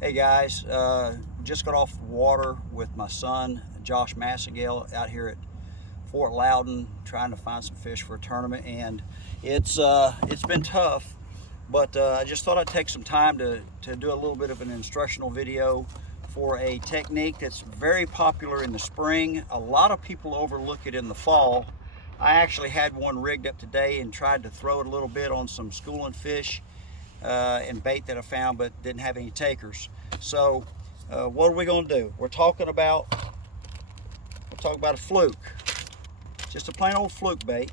Hey guys, just got off water with my son Josh Massengale out here at Fort Loudon trying to find some fish for a tournament, and it's been tough, but I just thought I'd take some time to do a little bit of an instructional video for a technique that's very popular in the spring. A lot of people overlook it in the fall. I actually had one rigged up today and tried to throw it a little bit on some schooling fish and bait that I found, but didn't have any takers. So what are we going to do? We're talking about a fluke, just a plain old fluke bait,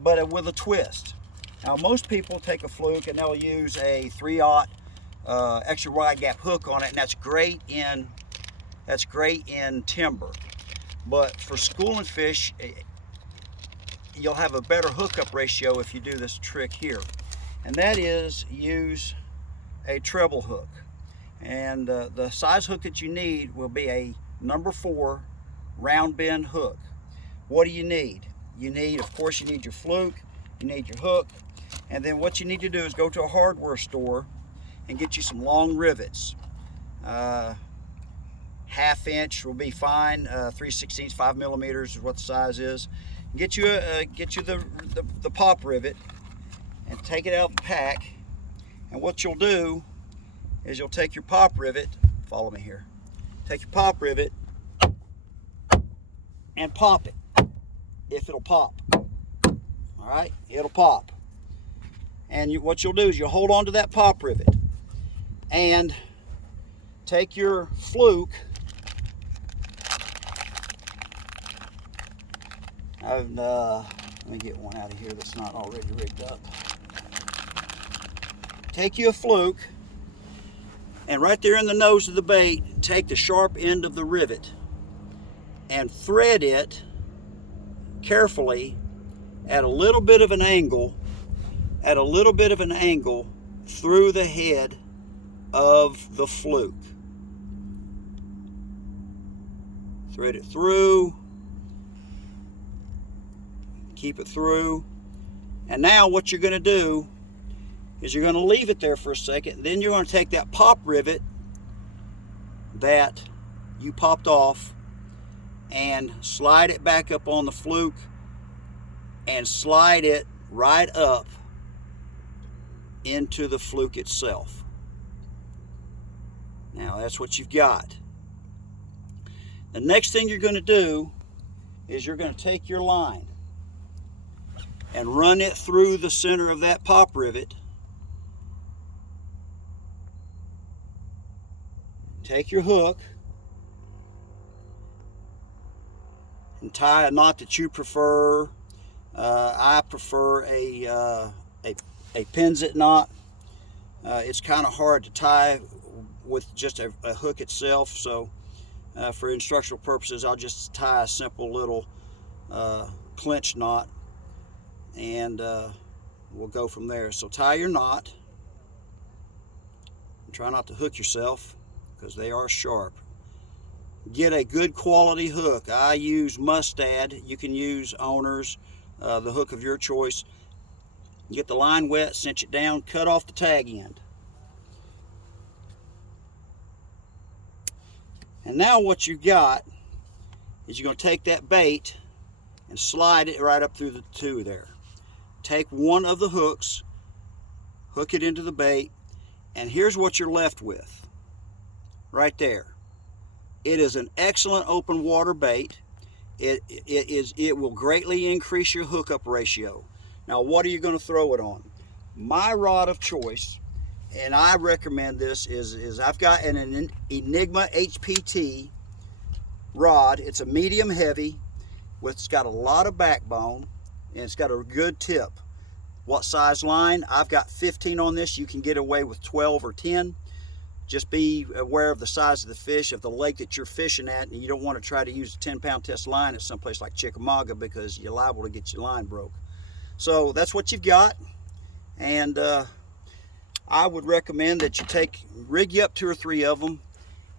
but with a twist. Now most people take a fluke and they'll use a 3/0 extra wide gap hook on it, and that's great in timber. But for schooling fish, you'll have a better hookup ratio if you do this trick here, and that is use a treble hook. And the size hook that you need will be a number 4 round bend hook. What do you need? You need, of course, you need your fluke, you need your hook, and then what you need to do is go to a hardware store and get you some long rivets. 1/2 inch will be fine. 3/16, 5 millimeters is what the size is. Get you the pop rivet and take it out of the pack. And what you'll do is you'll take your pop rivet, follow me here, take your pop rivet and pop it, if it'll pop. All right, it'll pop. And what you'll do is you'll hold on to that pop rivet and take your fluke. Let me get one out of here that's not already rigged up. Take you a fluke, and right there in the nose of the bait, take the sharp end of the rivet and thread it carefully at a little bit of an angle, through the head of the fluke. Thread it through, keep it through, and now what you're going to do is you're going to leave it there for a second. Then you're going to take that pop rivet that you popped off and slide it back up on the fluke and slide it right up into the fluke itself. Now that's what you've got. The next thing you're going to do is you're going to take your line and run it through the center of that pop rivet. Take your hook and tie a knot that you prefer. I prefer a Penzit knot. It's kind of hard to tie with just a hook itself, so for instructional purposes, I'll just tie a simple little clinch knot, and we'll go from there. So tie your knot and try not to hook yourself, because they are sharp. Get a good quality hook. I use Mustad. You can use Owners, the hook of your choice. Get the line wet, cinch it down, cut off the tag end. And now what you got is you're going to take that bait and slide it right up through the two there. Take one of the hooks, hook it into the bait, and here's what you're left with. Right there. It is an excellent open water bait. It will greatly increase your hookup ratio. Now, what are you going to throw it on? My rod of choice, and I recommend this, is I've got an Enigma HPT rod. It's a medium heavy, it's got a lot of backbone, and it's got a good tip. What size line? I've got 15 on this. You can get away with 12 or 10. Just be aware of the size of the fish, of the lake that you're fishing at, and you don't want to try to use a 10-pound test line at someplace like Chickamauga, because you're liable to get your line broke. So that's what you've got, and I would recommend that you rig you up 2 or 3 of them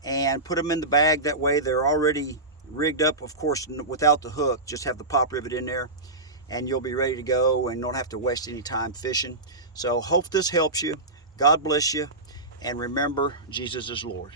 and put them in the bag. That way they're already rigged up, of course, without the hook. Just have the pop rivet in there, and you'll be ready to go and don't have to waste any time fishing. So hope this helps you. God bless you. and remember Jesus is Lord.